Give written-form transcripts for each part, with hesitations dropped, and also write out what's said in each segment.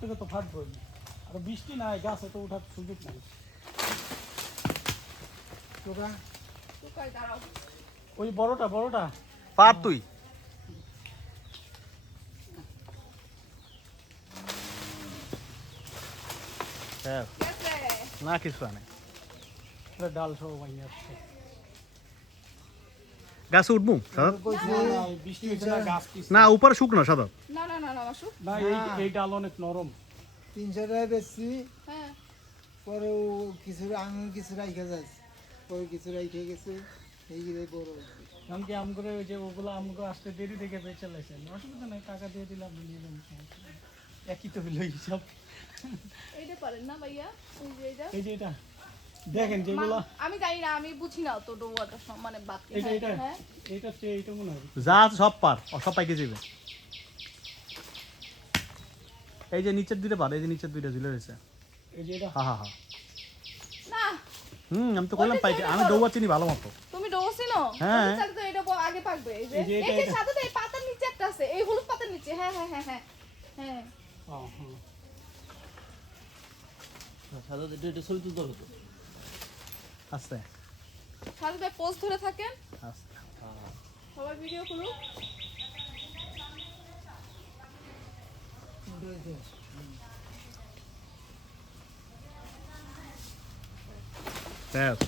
থেকে তো ফাটবই। আর বৃষ্টি নাই, গাছে তো ওঠার সুযোগ নাই। তোরা ওই বড়টা বড়টা পার তুই হ্যাঁ না কিছু আনে এটা ডাল সহ ভাঙিয়ে আসছে। গাছে উঠবো সাদা না, এই বৃষ্টি হচ্ছে না, গাছ পিছলে। না উপরে শুকনো সাদা না না না না মাসু না, এই ডাল অনেক নরম। 300 টাকা বেচছি, হ্যাঁ পরে ও কিছু আঙুর কিছু রাইখা যাচ্ছে, পরে কিছু রাইখে গেছে, এইগুলোই বড় হয়েছে। কারণ কি আম করে ওই যে ওগুলো আমগুলো আসতে দেরি থেকে বেঁচে লাইছেন, অসুবিধা নেই, টাকা দিয়ে দিলে আপনি নিয়ে নেবেন, সমস্যা নেই। একই তো হইলো হিসাব। এইটা পারেন না ভাইয়া এই যে এইটা এই যে এটা দেখেন যেগুলো, আমি জানি না আমি বুঝি না তো ডোয়াটা মানে বাদ এই যে এটা হ্যাঁ এইটা চেয়ে এইটা মনে হয়। যা আছে সব পার সব পাইকে যাবে এই যে নিচের দুইটা পার এই যে নিচের দুইটা ঝুলে রয়েছে এই যে এটা হা হা হা না আমি তো বললাম পাইকে আমি ডৌবা চিনি ভালো মতো তুমি ডোসি নো হ্যাঁ। তাহলে তো এটা আগে পাকবে এই যে এই যে এটা, এর এটা। সাথে তো এই পাতার নিচে একটা আছে এই হলুদ পাতার নিচে হ্যাঁ হ্যাঁ হ্যাঁ হ্যাঁ হ্যাঁ হ্যাঁ। আস্তে সাথে তো পোস্ট ধরে থাকেন আস্তে সবাই ভিডিও করুন ব্যাস।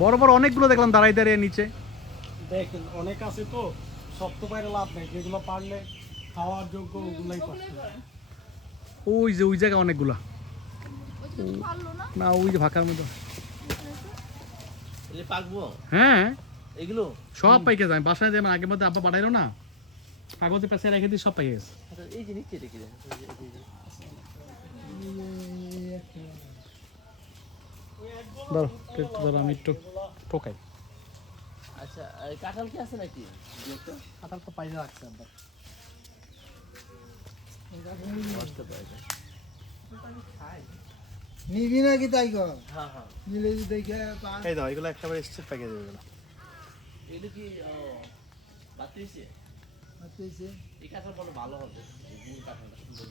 বড় বড় অনেকগুলো দেখলাম দাঁড়াই দাঁড়িয়ে নিচে দেখেন অনেক আছে তো, সব তো বাইরে লাভ নেই, যেগুলো পারলে খাওয়ার যোগ্য ওগুলাই করতে হবে। করেন ওই যে ওই জায়গায় অনেকগুলা ওইটা তো পারলো না না ওই যে ফাঁকার মধ্যে এলে পাকবো হ্যাঁ এগুলো সব পাইকে যায় বাসায় যেমন আগের মধ্যে আব্বা পাঠাইলো না কাগজে পেঁচে রেখে দিয়ে সব পাইকে গেছে আচ্ছা, এই যে নিচে রেখে দেন ধরো ধরো আমি একটু টোকাই আচ্ছা এই কাঁঠাল কি আছে নাকি কাঁঠাল তো পাইলে রাখছে আবার। বুঝতে পারি না। নিবি নাকি তাই কর, হ্যাঁ হ্যাঁ নিলে যদি দেখে পান এই দাও এগুলো একটা স্টেট প্যাকেজ হয়ে গেল এটা কি বাতিছে হতেছে। এই কাঁঠাল বড় ভালো হবে এই কাঁঠালটা সুন্দর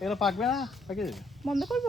এগুলো পাকবে না প্যাকেজ বন্ধ করবো